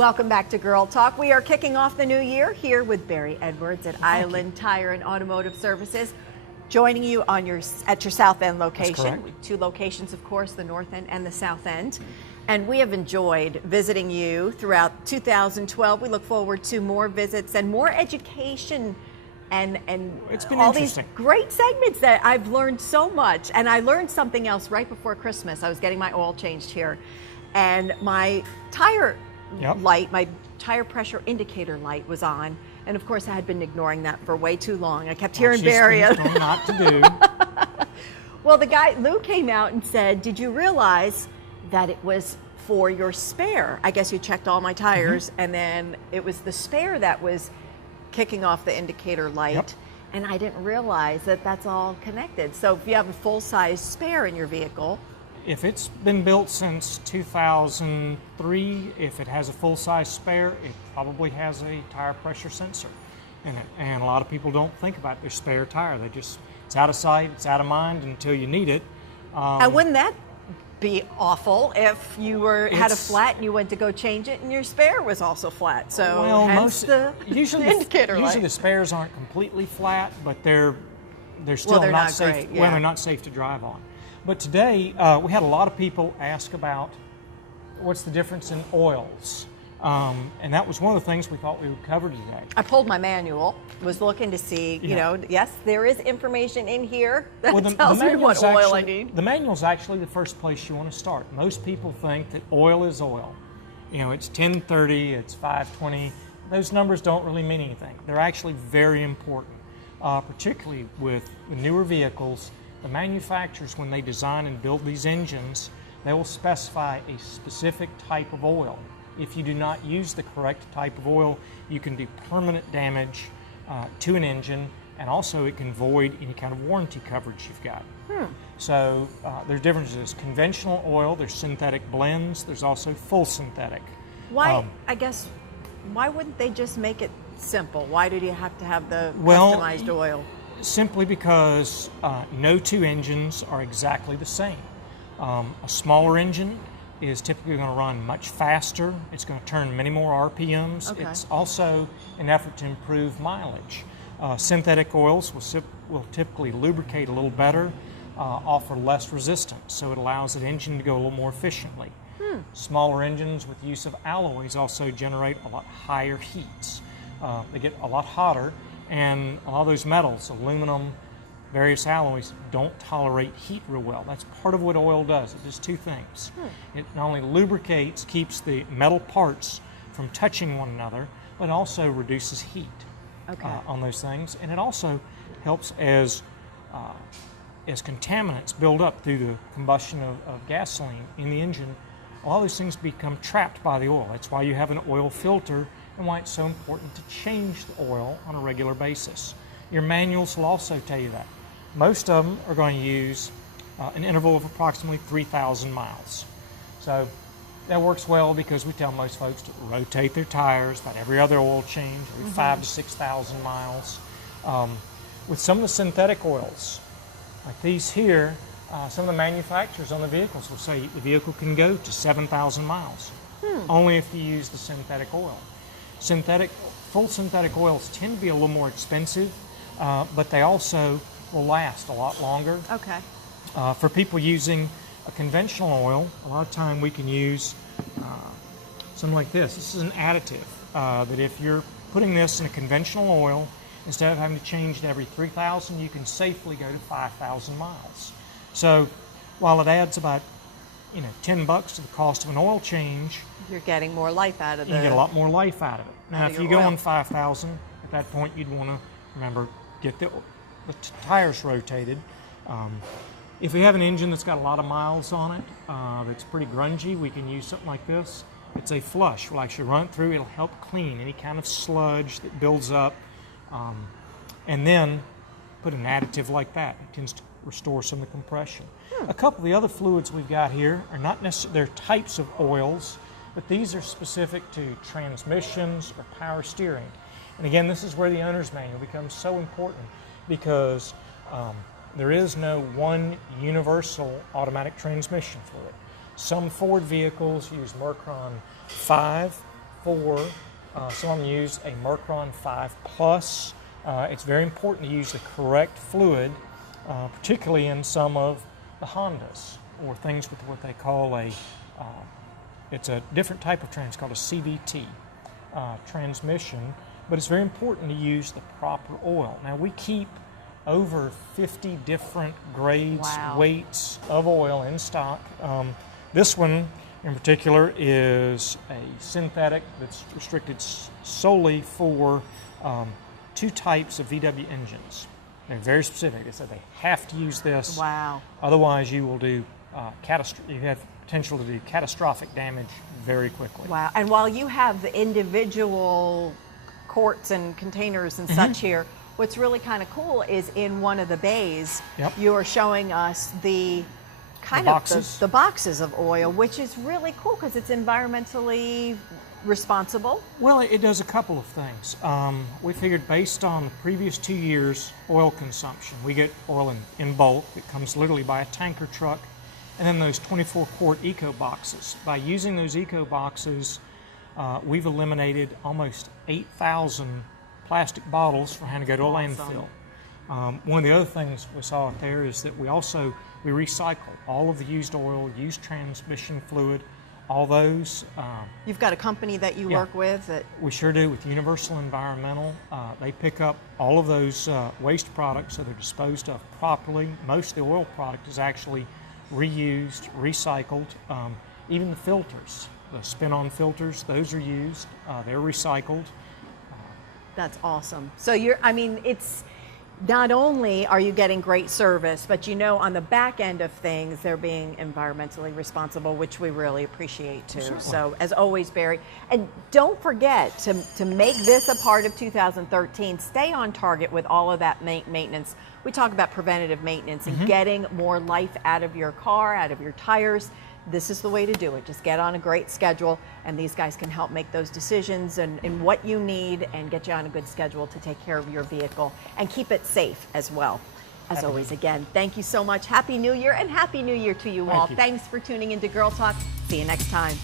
Welcome back to Girl Talk. We are kicking off the new year here with Barry Edwards at Island Tire and Automotive Services, joining you on at your South End location. With two locations, of course, the North End and the South End. And we have enjoyed visiting you throughout 2012. We look forward to more visits and more education and it's been all these great segments that I've learned so much. And I learned something else right before Christmas. I was getting my oil changed here, and my tire light, my tire pressure indicator light was on. And of course, I had been ignoring that for way too long. I kept hearing Barry. Not to do. Well, the guy, Lou, came out and said, did you realize that it was for your spare? I guess you checked all my tires, and then it was the spare that was kicking off the indicator light. And I didn't realize that that's all connected. So if you have a full-size spare in your vehicle, if it's been built since 2003, if it has a full-size spare, it probably has a tire pressure sensor in it. And a lot of people don't think about their spare tire. They just, it's out of sight, it's out of mind until you need it. And wouldn't that be awful if you had a flat and you went to go change it and your spare was also flat? So hence the indicator light. Usually the spares aren't completely flat, but they're still not safe. Great, well, they're not safe to drive on. But today we had a lot of people ask about what's the difference in oils. And that was one of the things we thought we would cover today. I pulled my manual, was looking to see, you know, yes, there is information in here that tells me what oil I need. The manual is actually the first place you want to start. Most people think that oil is oil. You know, it's 1030, it's 520. Those numbers don't really mean anything. They're actually very important, particularly with newer vehicles. The manufacturers, when they design and build these engines, they will specify a specific type of oil. If you do not use the correct type of oil, you can do permanent damage to an engine, and also it can void any kind of warranty coverage you've got. So there's differences. Conventional oil, there's synthetic blends, there's also full synthetic. Why, I guess, why wouldn't they just make it simple? Why do you have to have the customized oil? Simply because no two engines are exactly the same. A smaller engine is typically going to run much faster. It's going to turn many more RPMs. It's also an effort to improve mileage. Synthetic oils will typically lubricate a little better, offer less resistance, so it allows the engine to go a little more efficiently. Smaller engines with use of alloys also generate a lot higher heats. They get a lot hotter, and a lot of those metals, aluminum, various alloys, don't tolerate heat real well. That's part of what oil does. It does two things. It not only lubricates, keeps the metal parts from touching one another, but also reduces heat on those things. And it also helps as contaminants build up through the combustion of gasoline in the engine. A lot of those things become trapped by the oil. That's why you have an oil filter and why it's so important to change the oil on a regular basis. Your manuals will also tell you that. Most of them are going to use an interval of approximately 3,000 miles. So that works well because we tell most folks to rotate their tires about every other oil change, every 5,000 to 6,000 miles. With some of the synthetic oils, like these here, some of the manufacturers on the vehicles will say the vehicle can go to 7,000 miles, only if you use the synthetic oil. Full synthetic oils tend to be a little more expensive, but they also will last a lot longer. For people using a conventional oil, a lot of time we can use something like this. This is an additive that if you're putting this in a conventional oil, instead of having to change it every 3,000, you can safely go to 5,000 miles. So while it adds about $10 to the cost of an oil change, you're getting more life out of it. You get a lot more life out of it. Now, if you go on 5,000, at that point you'd want to remember get the tires rotated. If we have an engine that's got a lot of miles on it, that's pretty grungy, we can use something like this. It's a flush. We'll actually run it through. It'll help clean any kind of sludge that builds up, and then put an additive like that. It tends to restore some of the compression. A couple of the other fluids we've got here are not necessarily, they're types of oils, but these are specific to transmissions or power steering. And again, this is where the owner's manual becomes so important, because there is no one universal automatic transmission fluid. Some Ford vehicles use Mercron 5 4. Some of them use a Mercron 5 Plus. It's very important to use the correct fluid, particularly in some of the Hondas, or things with what they call it's a different type of trans called a CVT transmission, but it's very important to use the proper oil. Now, we keep over 50 different grades, weights of oil in stock. This one in particular is a synthetic that's restricted solely for 2 types of VW engines. They're very specific. They said they have to use this. Wow. Otherwise, you will do you have potential to do catastrophic damage very quickly. Wow. And while you have the individual quarts and containers and such here, what's really kind of cool is in one of the bays, you are showing us the boxes of oil, which is really cool because it's environmentally responsible. Well, it does a couple of things. We figured based on the previous 2 years' oil consumption, we get oil in bulk. It comes literally by a tanker truck. And then those 24-quart eco boxes. By using those eco boxes, we've eliminated almost 8,000 plastic bottles for having to go to a landfill. One of the other things we saw out there is that we recycle all of the used oil, used transmission fluid, all those. You've got a company that you work with? We sure do, with Universal Environmental. They pick up all of those waste products, so they're disposed of properly. Most of the oil product is actually reused, recycled. Even the filters, the spin-on filters, those are used. They're recycled. That's awesome. So it's not only are you getting great service, but on the back end of things, they're being environmentally responsible, which we really appreciate too. Certainly. So as always, Barry, and don't forget to make this a part of 2013. Stay on target with all of that maintenance. We talk about preventative maintenance and getting more life out of your car, out of your tires. This is the way to do it. Just get on a great schedule, and these guys can help make those decisions and what you need and get you on a good schedule to take care of your vehicle and keep it safe as well. As always, again, thank you so much. Happy New Year, and Happy New Year to you all. Thanks for tuning into Girl Talk. See you next time.